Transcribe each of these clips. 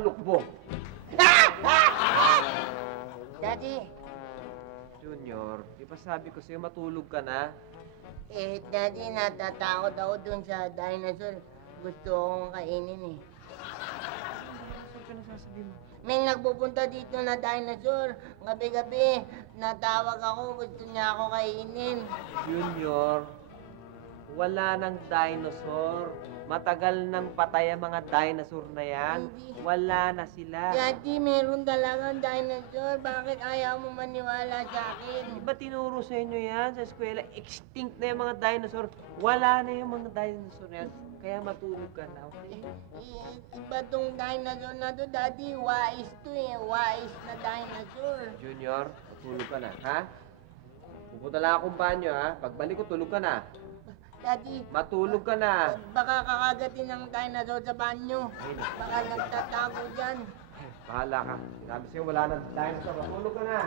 pasalukbo. Daddy. Junior, di ba sabi ko sa'yo matulog ka na? Daddy, natatakot ako dun sa dinosaur. Gusto akong kainin Saan ka nasasabi mo? May nagpupunta dito na dinosaur. Gabi-gabi, natawag ako. Gusto niya ako kainin. Junior, wala nang dinosaur. Matagal nang patay ang mga dinosaur na yan. Hindi. Wala na sila. Daddy, meron talagang dinosaur. Bakit ayaw mo maniwala sa akin? Di ba tinuro sa inyo yan sa eskwela? Extinct na yung mga dinosaur. Wala na yung mga dinosaur na yan. Kaya matulog ka na, okay? Iba tong dinosaur na to, Daddy. Wais to eh. Wais na dinosaur. Junior, matulog ka na, ha? Pupunta lang akong banyo, ha? Pagbalik ko, tulog ka na. Daddy, Matulog ka na. baka kakagatin ng dinosaur sa banyo. Ay, naku. Baka nagtatago dyan. Bahala ka. Sinabi sa'yo, wala nang dinosaur. Matulog ka na.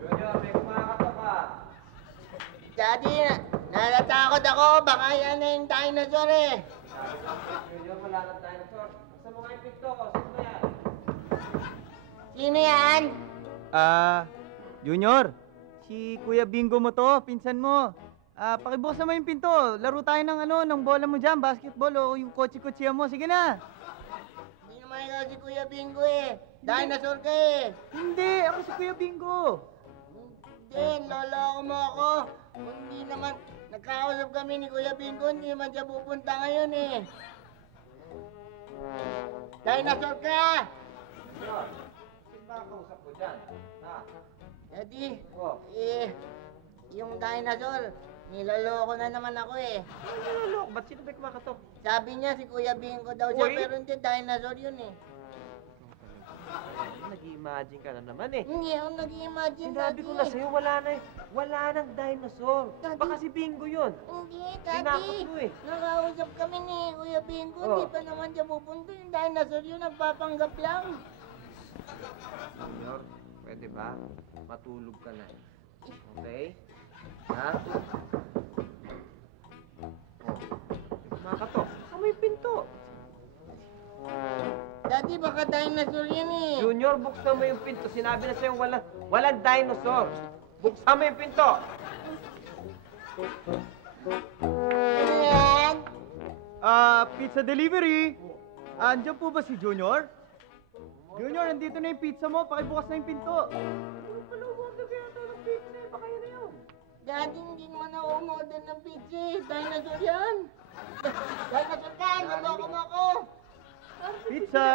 Junior, may kumakatok ka. Daddy, natatakot ako. Baka yan na yung dinosaur eh. Junior, wala nang dinosaur. Sa mga ipinto ko, sino yan? Sino yan? Junior, si Kuya Bingo mo to, pinsan mo. Pakibuksan mo yung pinto. Laro tayo ng bola mo dyan, basketball o yung kotse-kotse mo. Sige na. Hindi naman ikaw si Kuya Bingo eh. Dinosaur ka eh. Hindi, ako si Kuya Bingo. Hindi, loloko mo ako. Hindi naman, nagkakausap kami ni Kuya Bingo, hindi naman siya pupunta ngayon eh. Dinosaur ka! Junior, sino ba ang kausap ko dyan? Ha? Daddy, Oh. yung dinosaur, niloloko na naman ako eh. Ano niloloko? Ba't sino ba kumakatok? Sabi niya si Kuya Bingo daw siya, Uy! pero hindi, dinosaur yun eh. Nag-i-imagine ka na naman eh. Hindi ako nag-imagine, Sinabi ko na sa'yo, wala nang dinosaur. Daddy. Baka si Bingo yun. Hindi, Tinakot Daddy. mo eh. Nakausap kami ni Kuya Bingo, Oh. hindi pa naman siya pupunta. Yung dinosaur yun, nagpapanggap lang. Junior, pwede ba? Matulog ka na. Okay? Ha? Oh. Kumakatok. Saan mo yung pinto? Daddy, baka dinosaur yan eh. Junior, buksan mo yung pinto. Sinabi na sa'yo walang dinosaur. Buksan mo yung pinto. Ano yan? Pizza delivery. Andiyan po ba si Junior? Junior, andito na yung pizza mo. Pakibukas na yung pinto. Daddy, hindi naman ako umorder ng pizza eh. Dinosaur yan. Dinosaur ka, naloko mo ako. Pizza.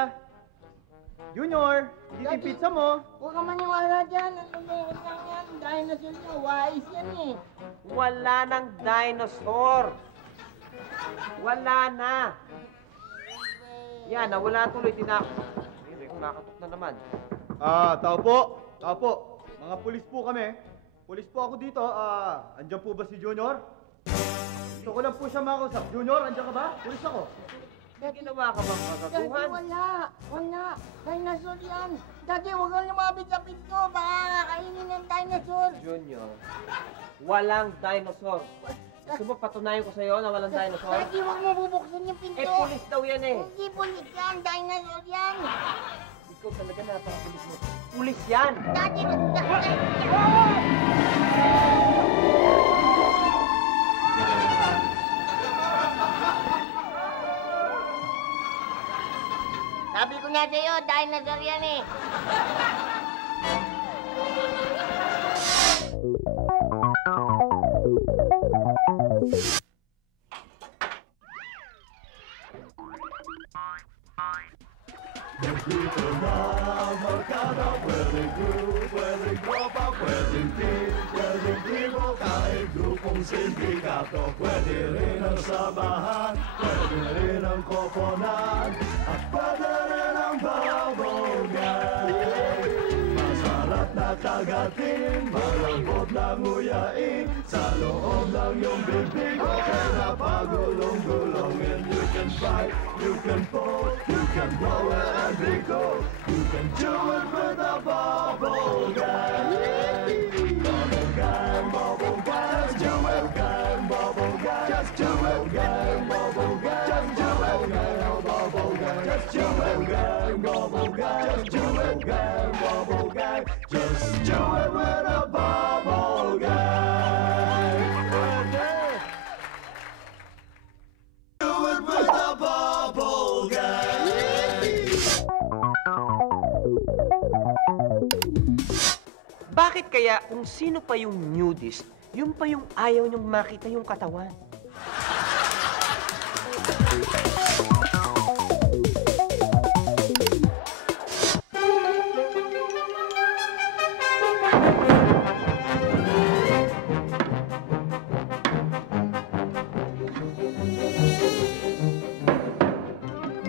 Junior, dito yung pizza mo. Huwag ka maniwala dyan. Ano ba yun lang yan? Dinosaur niya, wais yan eh. Wala nang dinosaur. Wala na. Yan, nawala tuloy. Ay, may kumakatok na naman. Tao po. Tao po. Mga pulis po kami. Pulis po ako dito. Andyan po ba si Junior? Gusto ko lang po siya makausap. Junior, andyan ka ba? Pulis ako. May ginawa ka bang Daddy, kagatuhan? wala. Dinosaur yan. Daddy, huwag kang lumapit sa pinto. Baka kakainin ng dinosaur. Junior, walang dinosaur. Gusto mo patunayan ko sa'yo na walang dinosaur? Daddy, huwag mo bubuksan yung pinto. Eh, pulis daw yan eh. Hindi pulis yan. Dinosaur yan. Ikaw talaga napaka-pulis mo. Pulis yan! Daddy, sabi ko na sa'yo, dinosaur yan eh. Dito na magkana, pwedeng group, pwedeng tropa, pwedeng team, pwedeng tribo, kahit grupong sindikato. Pwede rin ang samahan, pwede rin ang koponan, at pwede rin ang babogan. Masarap na kagatin, malambot na nguyain, sa loob ng iyong bibig, okay na pagulong-gulong. And you can fight, you can fall, you can blow it and be can do it with a bubble gang. Bubble gang, bubble gang, just do it, gang, bubble gang, just do it, gang, bubble gang, just do it, gang, bubble gang, just do it, gang, bubble gang, just do it, gang, bubble gang, just do it with a bubble gang. Do it with a bubble gang. Bakit kaya kung sino pa yung nudist, yun pa yung ayaw niyong makita yung katawan?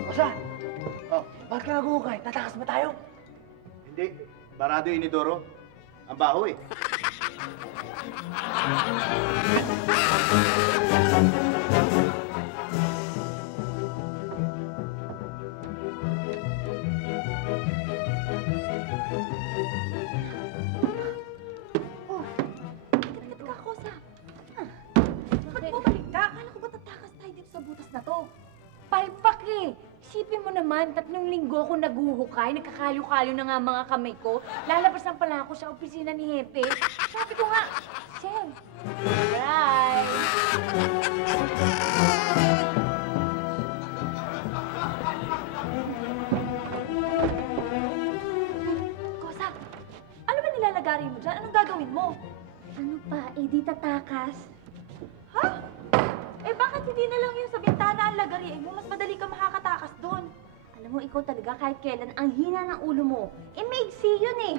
Kosa! Oh, bakit ka naguhukay? Tatakas ba tayo? Hindi. Barado yung inidoro. Ang baho eh. Teka, Kosa. Ba't bumalik ka? Akala ko ba tatakas tayo dito sa butas na to? Palpak eh! Isipin mo naman, 3 linggo ako naguhukay, nagkakalyo-kalyo na nga mga kamay ko. Lalabas lang pala ako sa opisina ni Hepe. Sabi ko nga, Sir, right. Kosa, ano ba nilalagari mo dyan? Anong gagawin mo? Ano pa, eh di tatakas. Ha? Eh bakit hindi na lang yung sa bintana ang lagariin mo? Mas madali ka makakatakas doon. Alam mo, ikaw talaga kahit kailan ang hina ng ulo mo. Eh, maigsi yun eh.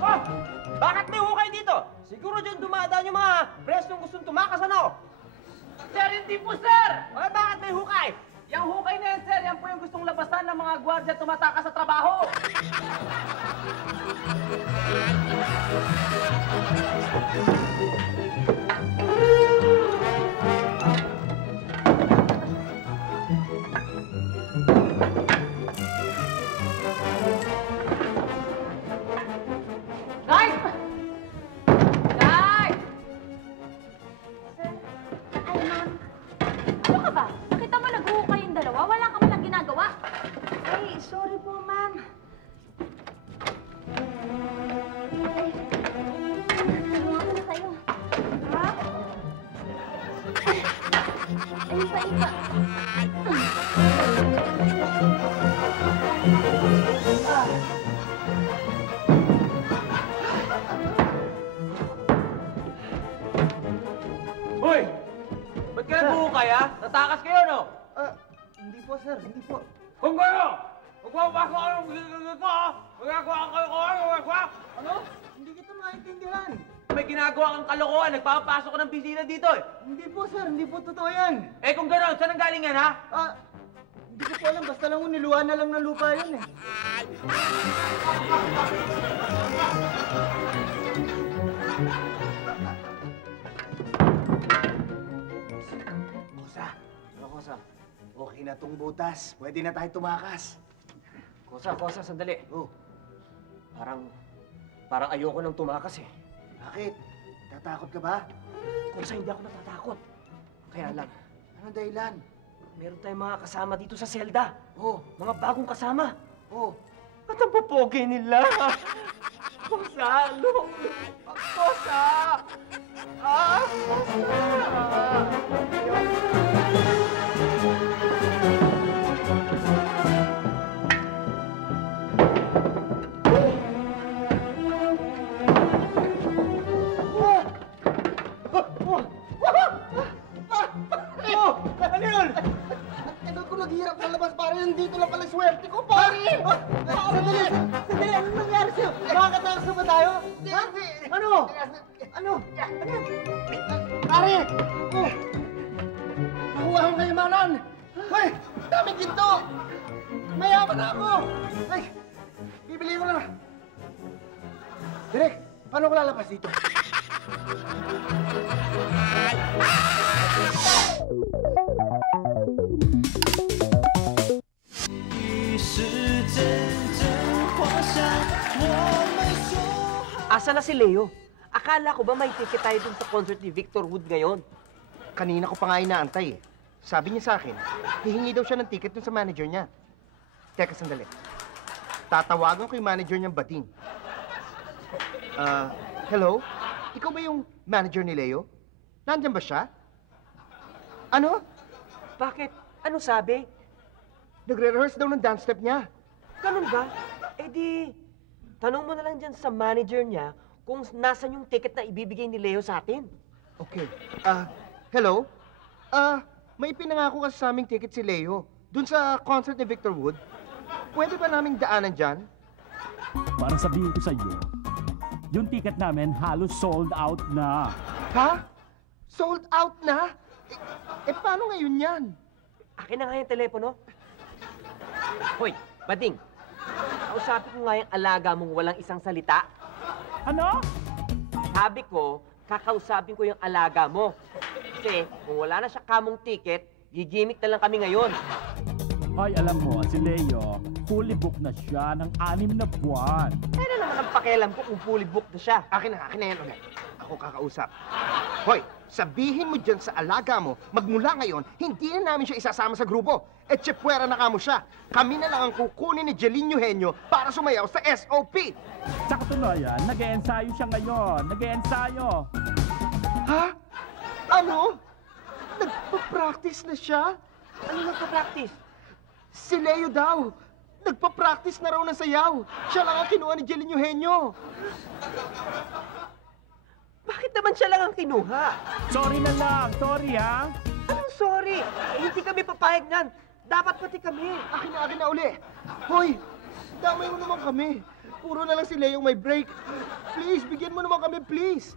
Oh! Bakit may hukay dito? Siguro dyan dumadaan yung mga presyong gustong tumakas, ano? Sir, hindi po, sir! Okay, bakit may hukay? Yung hukay na yan, sir, yan po yung gustong labasan ng mga gwardiya tumatakas sa trabaho. Guys! Guys! Ay, ma'am. Ano ka ba? Nakita mo naghuhukay yung dalawa? Wala ka man lang ginagawa. Ay, sorry po, ma'am. Ay, tulungan ko na kayo. Ha? Ay, iba. Hoy! Ba't ka naghuhukay, ha? Natakas kayo, no? Hindi po, sir. Hindi po. Kung kayo! Magpapasok ka ng gigigil ko, ha? Magagawa kayo ko, ha? Magagawa! Ano? Hindi kita maintindihan. May ginagawa kang kalokohan. Nagpapasok ka ng bisita dito, eh. Hindi po, sir. Hindi po totoo yan. Eh, kung gano'n, saan ang galing yan, ha? Hindi ko po alam. Basta lang niluha na lang ng lupa yan eh. Kosa, ano Kosa? Okay na tong butas. Pwede na tayo tumakas. Kosa, sandali. Oh, Parang ayoko nang tumakas, eh. bakit? Tatakot ka ba? Kosa, hindi ako natatakot. Kaya lang, Anong dahilan? meron tayong mga kasama dito sa selda. Oh, Mga bagong kasama. oh. At ang popogi nila. Kosa, look. Kosa! Kosa! Ano yun? Tagal ko naghihirap sa labas para yung dito lang pala swerte ko, pare! Sandali! Sandali! Anong nangyari sa'yo? Makakatakas na ba tayo? Ha? Ano? Ano? ginto! Mayaman na ako! Ay, bibili ko na. Direk, paano ko lalabas dito? Asa na si Leo? Akala ko ba may ticket tayo dun sa concert ni Victor Wood ngayon? Kanina ko pa nga inaantay eh. Sabi niya sa akin, hihingi daw siya ng ticket dun sa manager niya. Teka, sandali. Tatawagan ko yung manager niyang Bading. Hello? Ikaw ba yung manager ni Leo? Nandyan ba siya? Ano? Bakit? Ano sabi? Nagre-rehearse daw ng dance step niya. Ganun ba? Eh di, tanong mo na lang dyan sa manager niya kung nasan yung ticket na ibibigay ni Leo sa atin. Okay. Hello? May pinangako kasi sa aming ticket si Leo. Dun sa concert ni Victor Wood. Pwede ba naming daanan dyan? Para sabihin ko sa iyo, yung ticket namin halos sold out na. Ha? Sold out na? Paano ngayon yan? Akin na nga yung telepono. Hoy, Bading. Kausapin ko nga yung alaga mong walang isang salita. Ano? Sabi ko, kakausapin ko yung alaga mo. Kasi kung wala na siya kamong ticket, gigimik na lang kami ngayon. Ay, alam mo, si Leo, fully booked na siya ng 6 na buwan. Ano naman ang pakialam ko kung fully booked na siya? Akin na yan ulit. Ako kakausap. Hoy, sabihin mo dyan sa alaga mo, magmula ngayon, hindi na namin siya isasama sa grupo. Tsepwera na kamo siya. Kami na lang ang kukunin ni Jeline Eugenio para sumayaw sa SOP. Sa katunayan, nag-e-ensayo siya ngayon. Nag-e-ensayo. Ha? Ano? Nagpa-practice na siya? Ano nagpa-practice? Si Leo daw. Nagpa-practice na raw ng sayaw. Siya lang ang kinuha ni Jeline Eugenio. Bakit naman siya lang ang kinuha? Sorry na lang. Sorry, ha? Anong sorry? Hindi kami papayag niyan. Dapat pati kami. Akin na uli. Hoy, damay mo naman kami. Puro na lang si Leo may break. Please, bigyan mo naman kami, please.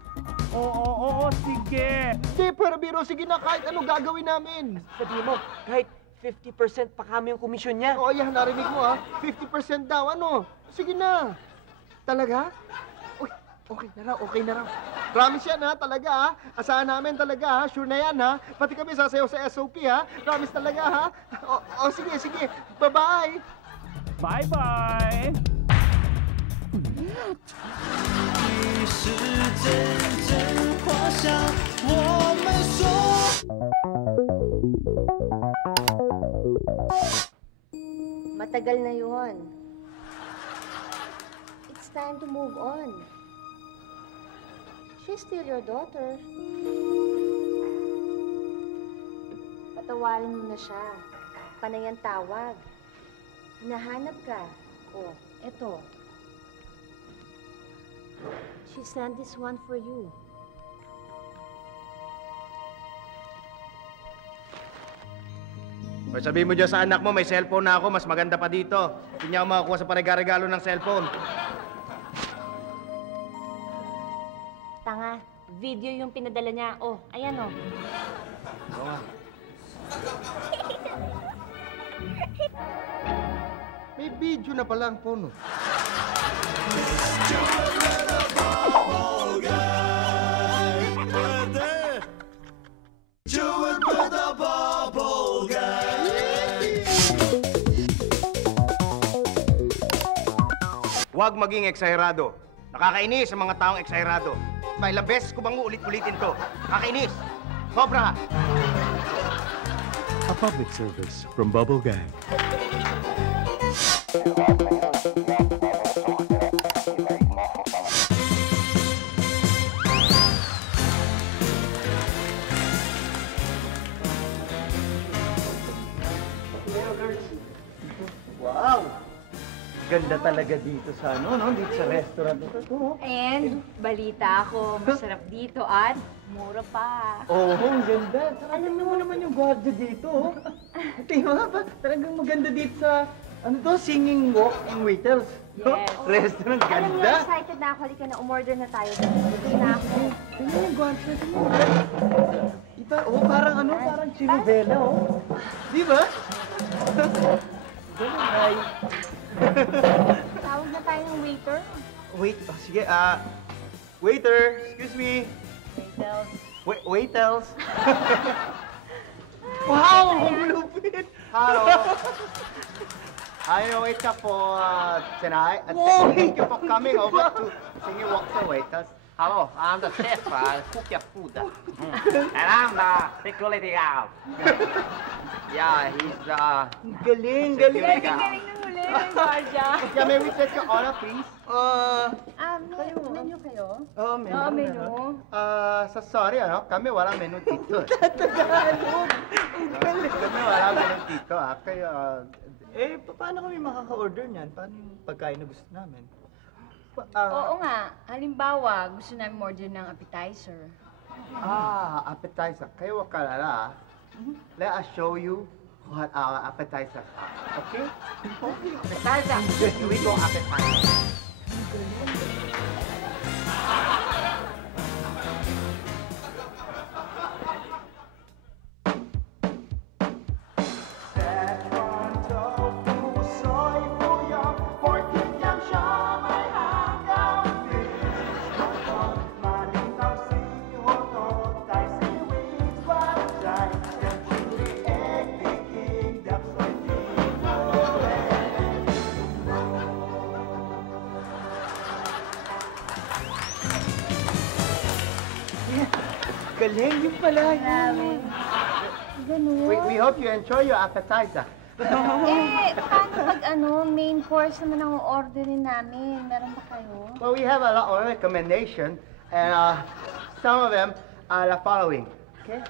Oo, sige. Hindi, pero biro, sige na, kahit ano gagawin namin. Sabihin mo, kahit 50% pa kami yung komisyon niya. Oo, yan, narinig mo ha. 50% daw, ano? Sige na. Talaga? Uy, okay na raw. Promise yan ha, talaga ha. Asahan namin talaga ha. Sure na yan ha. Pati kami sasayaw sa SOP ha. Promise talaga ha. Sige. Bye-bye. Bye-bye. Matagal na yun. It's time to move on. She's still your daughter. Patawarin mo na siya. Panay ang tawag. Hinahanap ka. Oh, eto. She sent this one for you. Hoy, sabihin mo dyan sa anak mo, may cellphone na ako, mas maganda pa dito. Hindi niya ako makakuha sa panegalo ng cellphone. Tanga, video yung pinadala niya. Oh, ayan oh. Oo nga. May video na pala ang phone, oh. Huwag maging eksahirado. Nakakainis ang mga taong eksahirado. Ilang beses ko bang ulit-ulitin to? Nakakainis. Sobra. A public service from Bubble Gang. Wow! Ganda talaga dito sa dito sa restaurant na to. And, balita ako, masarap dito at mura pa. Oo, ang ganda. Alam mo naman yung gwardiya dito. Tingnan mo ba? Talagang maganda dito sa, singing walk and waiters. No? Yes. Restaurant, Alam niyo, ganda. excited na ako. Halika na, umorder na tayo. Dito na ako. Tingnan mo yung gwardiya. Tingnan mo. Iba, parang parang chirivela, Di ba? Ganun, Nay. Tawag na tayo ng waiter. Wait, sige, waiter, excuse me. Waitels. Wow, ang lupit. Hello. I wait up for tonight. Thank you for coming over to Singing Walks the Waiters. Hello, I'm the chef. Cook your food. And I'm the security guard. Yeah, he's the Galing, security guard. Galing ng huli, Guardia. Yeah, may we take your order, please? Menu kayo? Menu. Oo, menu. Sorry, kami walang menu dito. Kami walang menu dito, Kaya, Paano kami makaka-order niyan? Paano yung pagkain na gusto namin? Oo nga. Halimbawa, gusto namin order ng appetizer. appetizer. Kayo wakalala. Let us show you what our appetizers are. Okay? Appetizer. Here we go, appetizer. Galing, yung pala yun. Ganun. We hope you enjoy your appetizer. Paano pag main course naman ang orderin namin? Meron ba kayo? Well, we have a lot of recommendations, and some of them are the following. Okay?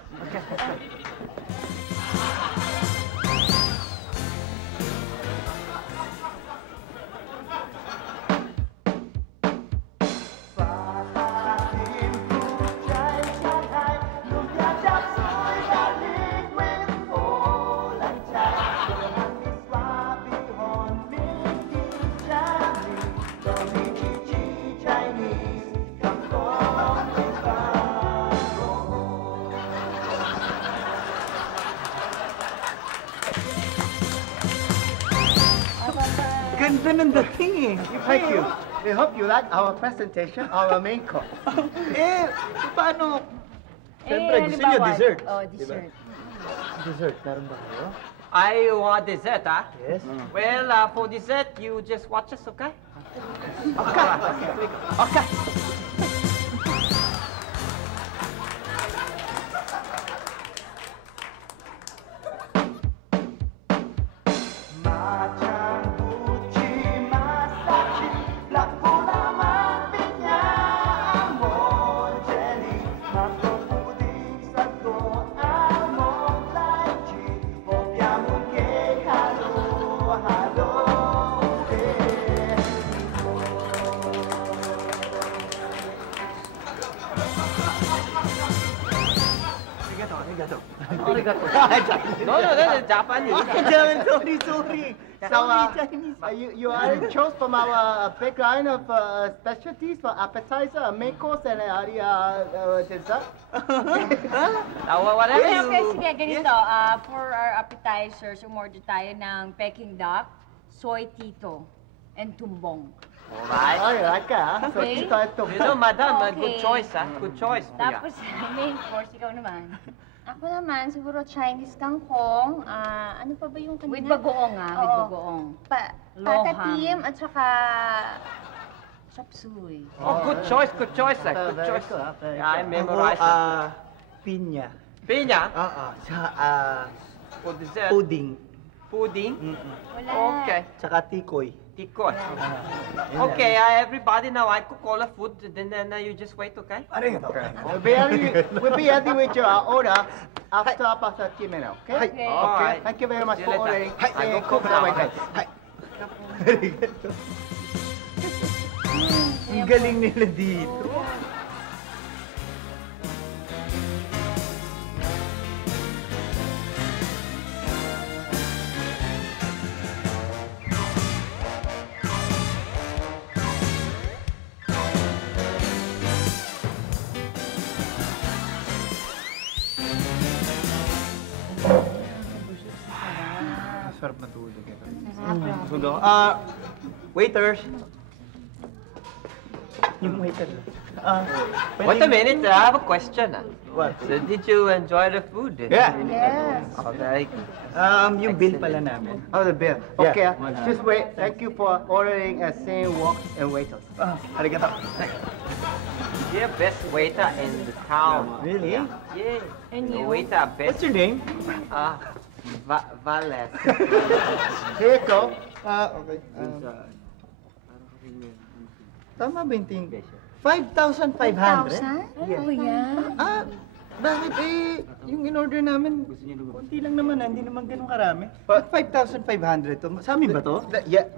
Ganda ng dating eh. Thank you. We hope you like our presentation, our main course. Paano? Siyempre, gusto niyo dessert. Oh, dessert. Dessert, meron ba kayo? I want dessert, Yes. Well, for dessert, you just watch us, okay? Okay. Arigato. No, Japanese. Sorry. So, you are chose from our big line of specialties for appetizer, main course, and dessert. Whatever you... Okay, sige, ganito. For our appetizers, umorder tayo ng Peking duck, soy tito, and tumbong. Alright. Oh, you like that? So, Okay. ito ito. You know, madam, Okay. good choice, Good choice. Tapos, main course, ikaw naman. Ako naman, siguro Chinese kangkong. Ano pa ba yung kanina? With bagoong, with Oo. bagoong. Loham. Patatim at saka chop suey. Oh, good choice, good choice, Good Very choice. good, very Yeah, I good. memorized it. Pinya. Pinya, Tsaka for dessert. pudding. Pudding. Wala. Okay. Tsaka tikoy. Tikoy. Okay, everybody now, I cook all the food, then you just wait, okay? We'll be ready with your order after about 30 minutes, okay? Okay. Alright. Thank you very much See for you later. ordering. I go cook now. now. Ang galing nila dito. Sarap matulog ito. Sarap. Waiters! Yung waiter. Wait a minute, I have a question. What? So, did you enjoy the food? Yeah. Yes. Oh, very good. Yung bill pala namin. Oh, the bill. Yeah. Okay, just wait. Thank you for ordering a same wok and waiters. Arigato. You're best waiter in the town. Really? Yeah. And The you? waiter best. What's your name? Vales. Here you go. Okay. Tama ba yung tingin? 5,500? Ano yan? Bakit yung in-order namin, konti lang naman, hindi naman ganun karami. 5,500 to. Sa amin ba to?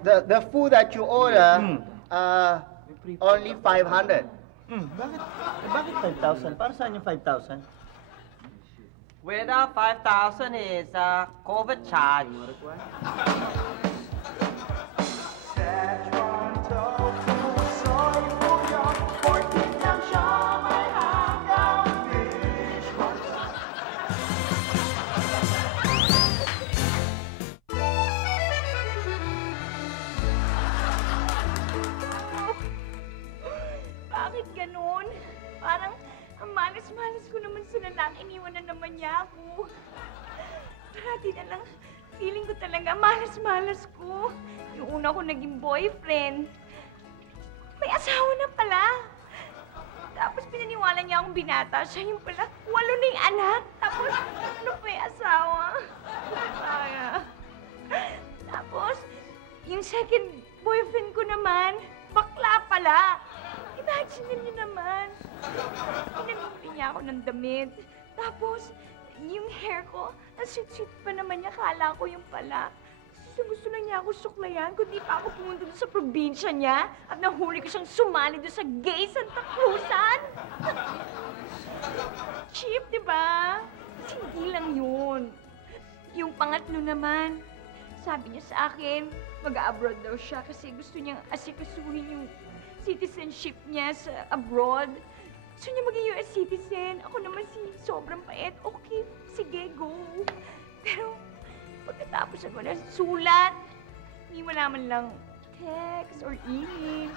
The food that you order, only 500. Bakit 5,000? Para saan yung 5,000? Waiter, 5,000 is COVID charge. Bakit ganun? Parang ang malas-malas ko naman sa lalaki. Iniwan na naman niya ako. Parati na lang. Feeling ko talaga malas-malas ko. Yung una ko naging boyfriend. May asawa na pala. Tapos pinaniwala niya akong binata. Siya yung pala 8 na yung anak. Tapos ano pa yung asawa? Kaya. Tapos yung second boyfriend ko naman, bakla pala. Imagine niyo naman. Pinamili niya ako ng damit. Tapos, yung hair ko, ang sweet-sweet pa naman niya. Kala ko yung pala. Gusto lang niya ako suklayan. Kundi pa ako pumunta doon sa probinsya niya at nahuli ko siyang sumali doon sa gay Santa Cruzan. Cheap, di ba? Kasi hindi lang yun. Yung pangatlo naman, sabi niya sa akin, mag-abroad daw siya kasi gusto niyang asikasuhin yung citizenship niya sa abroad. Gusto niya maging US citizen. Ako naman sobrang pait. Okay, sige, go. Pero pagkatapos ako na sulat, hindi wala man lang text or email.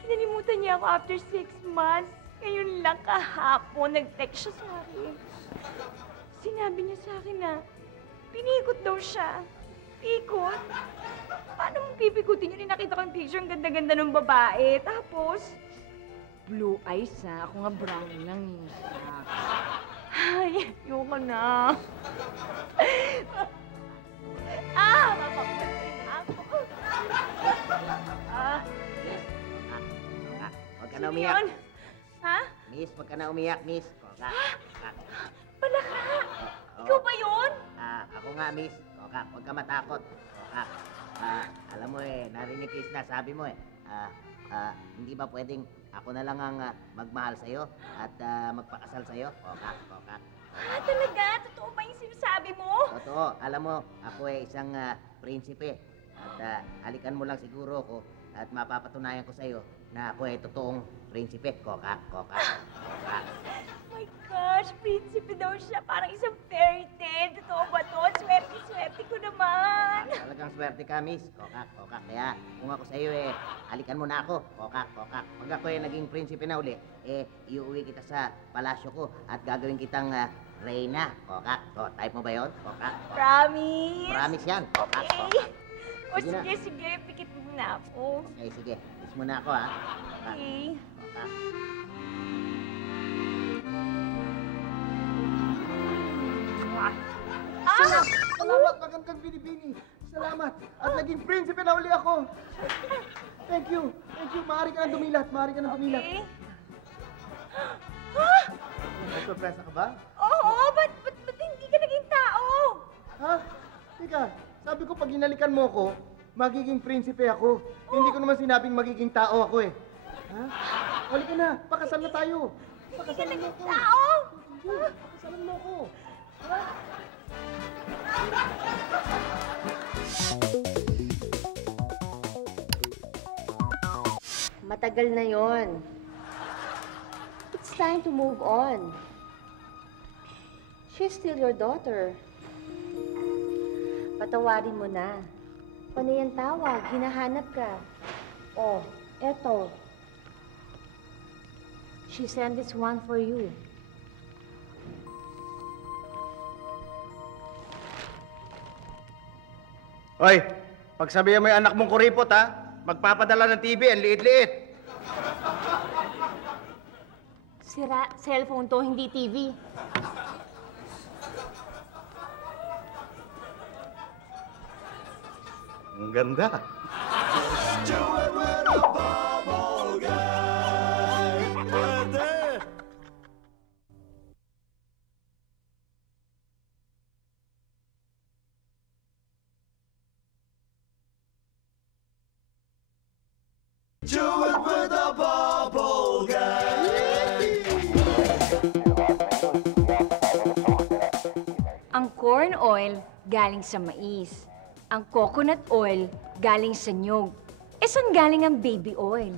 Kinalimutan niya ako after 6 months. Ngayon lang kahapon, nag-text siya sa akin. Sinabi niya sa akin na pinikot daw siya. Pikot? Paano mo pipikutin yun? Nakita ko yung picture, ang ganda-ganda ng babae. Tapos, blue eyes ha. Ako nga brown lang yun siya. Ay, ayoko na. Mapapatay na ako. Huwag ka na umiyak. Yun? Ha? Miss, huwag ka na umiyak, miss. Pala ka? Ikaw ba yun? Ako nga, miss. Kokak, huwag ka matakot. Kokak, alam mo narinig ko yung sinasabi mo hindi ba pwedeng ako na lang ang magmahal sa'yo at magpakasal sa'yo? Kokak, kokak. Talaga? Totoo ba yung sinasabi mo? Totoo. Alam mo, ako isang prinsipe. At halikan mo lang siguro ako at mapapatunayan ko sa'yo na ako totoong prinsipe. Kokak, kokak, kokak. Oh my gosh, prinsipe daw siya. Parang isang fairy tale. Totoo ba to? Swerte-swerte ko naman. Talagang swerte ka, miss. Kokak, kokak. Kaya kung ako sa'yo halikan mo na ako. Kokak, kokak. Pag ako naging prinsipe na uli, iuwi kita sa palasyo ko at gagawin kitang reyna. Kokak. O, type mo ba yun? Kokak. Promise? Promise yan. Kokak, Okay. kokak. O Sige na. sige, pikit mo na ako. Okay, sige. Kiss mo na ako, ha? Kokak. Okay. Kokak. Salamat, magandang binibini. Salamat. At naging prinsipe na uli ako. Thank you. Thank you. Maaari ka nang dumilat. Maaari ka nang dumilat. Okay. May sorpresa ka ba? Oo, ba't hindi ka naging tao? Ha? Teka, sabi ko pag hinalikan mo ko, magiging prinsipe ako. Hindi ko naman sinabing magiging tao ako Ha? Halika na, pakasal na tayo. Hindi ka Pakasalan mo naging ako. tao? Pakasalan mo ako. Ha? Matagal na yon. It's time to move on. She's still your daughter. Patawarin mo na. Panay ang tawag, hinahanap ka. Oh, eto. She sent this one for you. Hoy, pagsabihan mo yung anak mong kuripot, ha? Magpapadala ng TV, ang liit-liit. Sira, cellphone to, hindi TV. Ang ganda. Do it with a bubble guy. Pwede. Do it with a bubble guy. Ang corn oil galing sa mais. Ang coconut oil galing sa nyog. Eh, saan galing ang baby oil?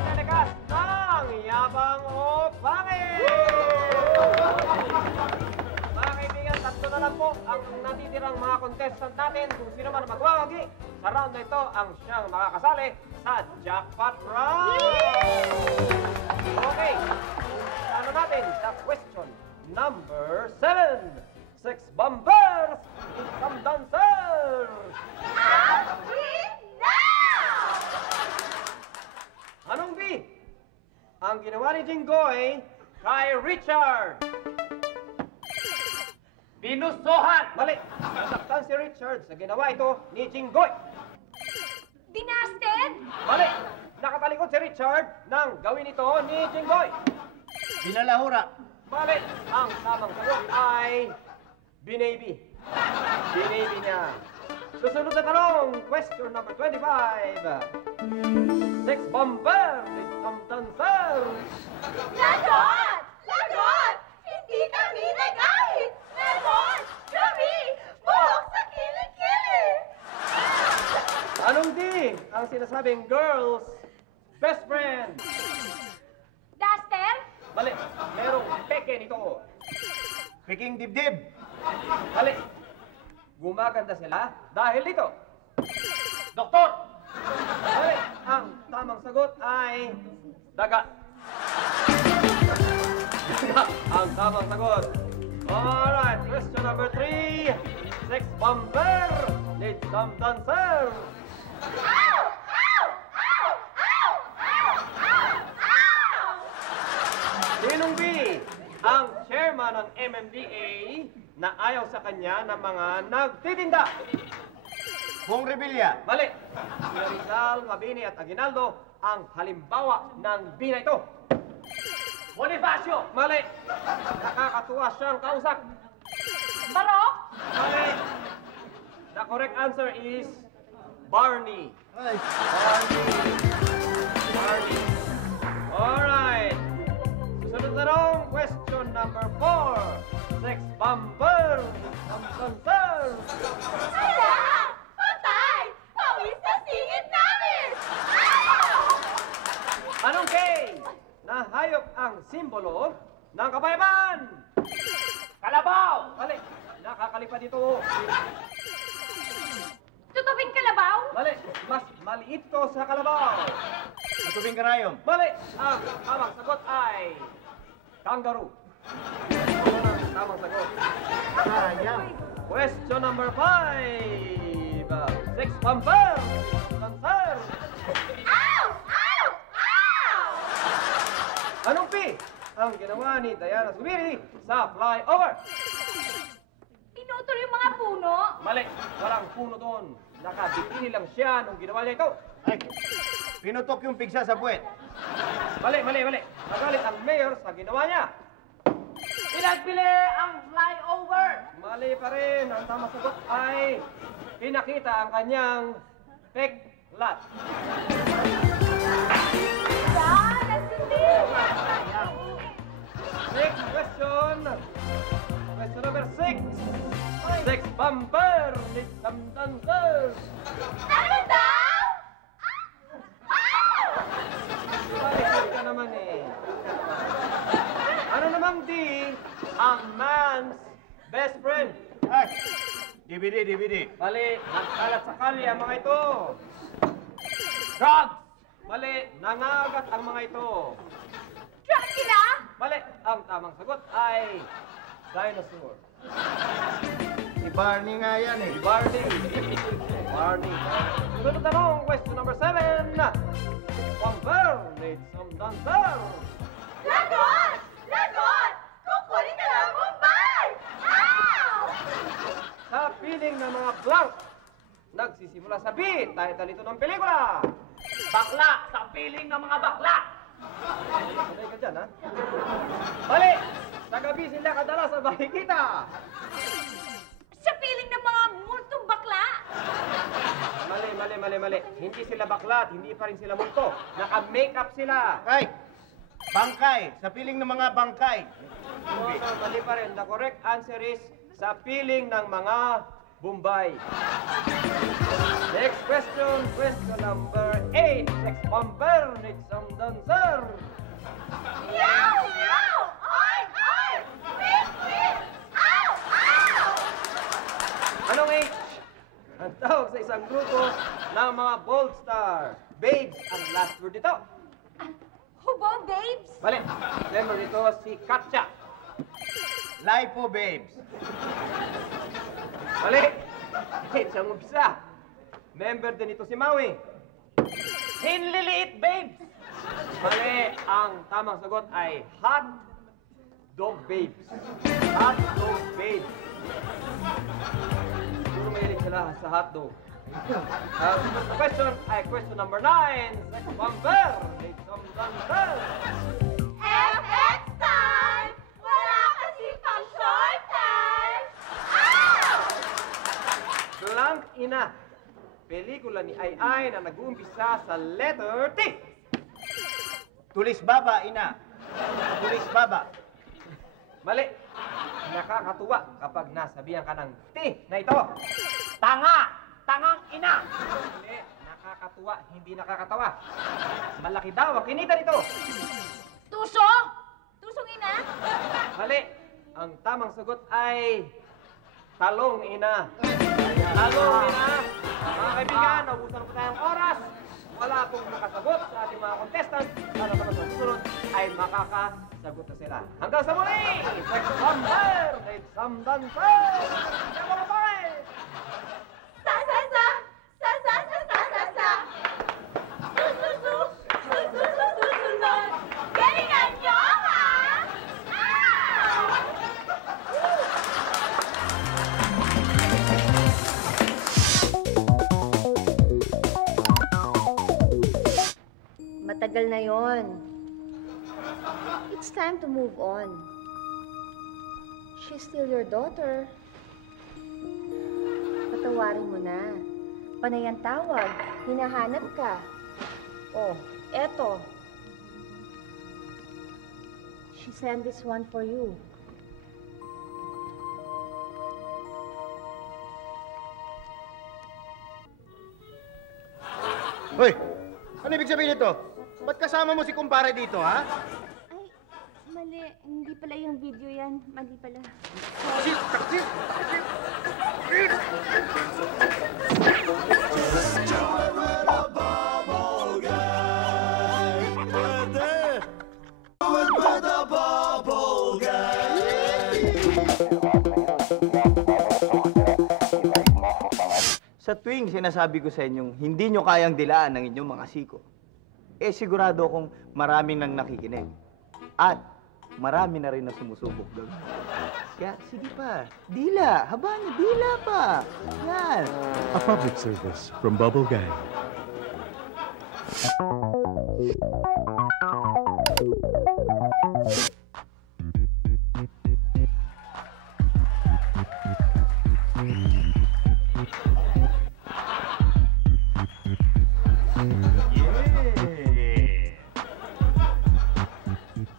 Telekas ng Yabang o Pangit! Mga kaibigan, tatlo na lang po ang natitirang mga contestant natin. Kung sino man ang magwawagi, sa round na ito ang siyang makakasali sa Jackpot Round! Okay, ano natin sa question number 7. 6 bumpers, some dancers! Anong B? Ang ginawa ni Jinggoy kay Richard. Binusohan! Mali! Nasaktan si Richard sa ginawa ito ni Jinggoy. Dinasted? Mali! Nakatalikod si Richard nang gawin ito ni Jinggoy. Binalahura. Mali! Ang tamang sagot ay binaby. Binaby niya. Susunod na tanong, question number 25. 6 bumper, some dancers. Lagot! Lagot! Hindi kami nag-ahit! Lagot! Kami! Buhok sa kilikili! Anong D? Ang sinasabing girls' best friend. Duster? Mali, merong peke nito. Peking dibdib. Mali, gumaganda sila dahil dito. Doktor! Mali, ang tamang sagot ay daga. Ang tamang sagot. Alright, question number 3. 6 bumper, need some dancer. Ow! Ow! Ow! Ow! Ow! Ow! Ow! Sinong B? Ang chairman ng MMDA na ayaw sa kanya ng mga nagtitinda. Bong Revilla. Mali. Si Rizal, Mabini at Aguinaldo ang halimbawa ng B na ito. Bonifacio. Mali. Nakakatuwa siyang kausap. Barok? Mali. The correct answer is Barney. Barney. Alright. Susunod na rong, question number 4. 6 bumper, dancer. Ala! Patay! Pawis sa singit namin! Ow! Anong K? Na hayop ang simbolo ng kapayapaan? Kalabaw! Mali. Nakakalipad ito. Tutupin kalabaw? Mali. Mas maliit to sa kalabaw. Itubing karayom. Mali. Ang tamang sagot ay kangaroo. Ano ang tamang sagot? Sayang. Question number 5. 6 bumper. Dancer. Ow! Ow! Ow! Anong P? Ang ginawa ni Diana Zubiri sa flyover? Pinutol yung mga puno? Mali. Walang puno doon. Nakabikini lang siya nung ginawa niya ito. Ay, pinutok yung pigsa sa puwet. Mali. Nagalit ang mayor sa ginawa niya. Pinagpili ang flyover. Mali pa rin. Ang tamang sagot ay pinakita ang kanyang peklat. Yan! Nasindi! Next question. Question number 6. 6 bumper. Need some dancers. Ano daw? ang man's best friend. Ay! DVD. Mali, nagkalat sa kalye ang mga ito. Drugs! Mali, nangagat ang mga ito. Dracula! Mali, ang tamang sagot ay dinosaur. Si Barney nga yan eh. Barney. Barney. Sunod na tanong, question number 7. Pamper needs some dancer. Lagot! Lagot! Kukunin ka lang ang Bombay! Ow! Sa piling ng mga blank, nagsisimula sa B. Title ito ng pelikula. Bakla! Sa piling ng mga bakla! Sanay ka dyan, ha? Mali! Sa gabi sila kadalas sa bahikita. Sa piling ng mga multong bakla! Mali. Hindi sila bakla at hindi pa rin sila multo. Naka-makeup sila. Ay! Bangkay! Sa piling ng mga bangkay. No, mali pa rin. The correct answer is sa piling ng mga Bombay. Next question, question number 8. Sex bomber needs some dancer. Yow! Yow! Oy! Oy! Beep! Beep! Ow! Ow! Anong H? Ang tawag sa isang grupo ng mga bold star. Babes ang last word dito. Hubo, babes! Mali. Member nito si Katya. Lipo, babes. Mali. H ang umpisa. Member din ito si Maui. Hinliliit, babes! Mali. Ang tamang sagot ay hot dog babes. Hot dog babes. Siguro mahilig sila sa hot dog. The question ay question number 9. Sex bomber needs some dancer. FX time! Wala kasi pang short time! Ow! Blank Ina. Pelikula ni Ai na nag-uumpisa sa letter T. Tulis baba, ina. Tulis baba. Mali. Nakakatuwa kapag nasabihan ka ng T na ito. Tanga! Tangang ina! Mali. Nakakatuwa, hindi nakakatawa. Malaki daw ang kinita nito. Tusong! Tusong ina? Mali. Ang tamang sagot ay talong ina. Talong ina. Mga kaibigan, naubusan po tayong oras. Wala pong nakasagot sa ating mga contestant. Para naman sa susunod ay makakasagot na sila. Hanggang sa muli! Sex bomber! Needs some dancer! Yan mga boy! Sa sa sa! Sa sa sa sa sa sa! Su su su! Su su su su sunod! Galingan nyo, ha? Ow! Matagal na yon. It's time to move on. She's still your daughter. Patawarin mo na. Panay ang tawag. Hinahanap ka. Oh, eto. She sent this one for you. Hoy! Ano ibig sabihin nito? Ba't kasama mo si kumpare dito, ha? Ay, mali. Hindi pala yung video yan. Mali pala. Sa tuwing sinasabi ko sa inyong hindi nyo kayang dilaan ng inyong mga siko, eh sigurado akong marami nang nakikinig. At marami na rin na sumusubok doon. Kaya sige pa, dila, haba niyo, dila pa. Yan. A public service from Bubble Gang.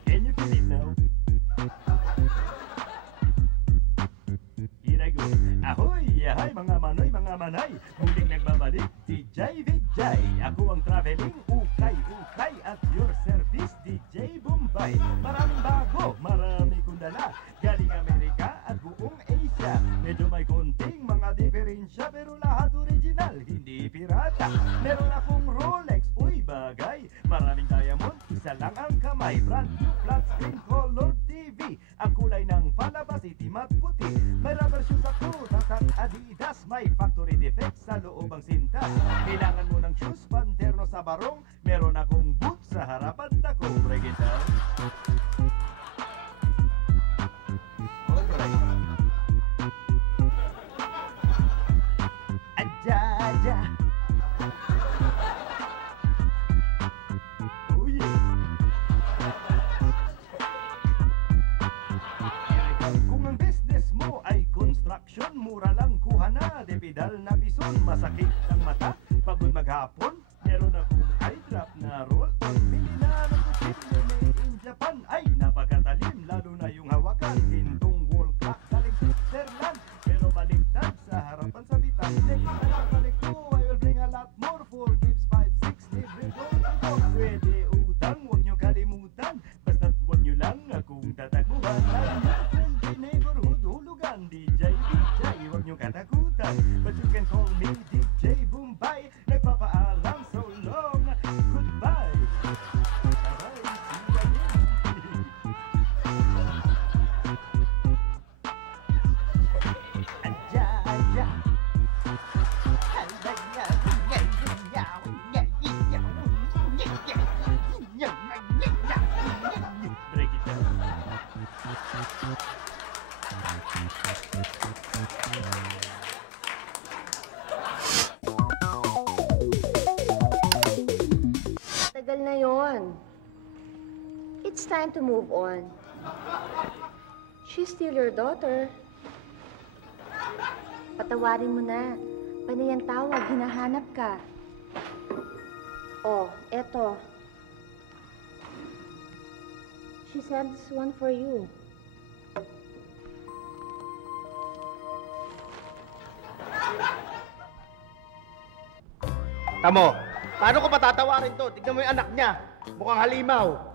Can you feel it now? Here I go. Ahoy! Ahay mga manoy, mga manay! Muling nagbabalik, DJ Vijay. Ako ang traveling ukay-ukay at your service, DJ Bombay. Maraming bago, marami kong dala. Galing Amerika. Medyo may konting mga diferensya, pero lahat original, hindi pirata. Meron akong Rolex, uy bagay. Maraming diamond, isa lang ang kamay. Brand new flat screen color TV. Ang kulay ng palabas, itim at puti. May rubber shoes ako, tatat Adidas. May factory defect sa loob ang sintas. Kailangan mo ng shoes, panterno sa barong. Meron akong boot sa harapan tako. Break it down. Aja. Oh yeah. Kung ang business mo ay construction, mura lang kuha na. Depidal na bison, masakit ang mata. Pagod maghapon, meron akong eye drop na roll. Bili na ng kusilyo made in Japan. Ay, napakatalim, lalo na yung hawakan. Gintong wall clock, galing Switzerland. Pero baliktad sa harapan sa bitan. Balik ko, I will bring a lot more. 4 gives 5, 6, libre ko. Pwede utang, huwag nyo kalimutan. Basta't huwag nyo lang akong tataguhan. I'm your friendly neighborhood hulugan. DJ, huwag nyo katakutan. But you can call me DJ Bombay. Nagpapaalam, so long. Goodbye. Bye-bye. See you again. Break it down. Tagal na yon. It's time to move on. She's still your daughter. Patawarin mo na. Panay ang tawag, hinahanap ka. Oh, eto. She sends one for you. Tamo, paano ko patatawarin to? Tignan mo yung anak niya. Mukhang halimaw.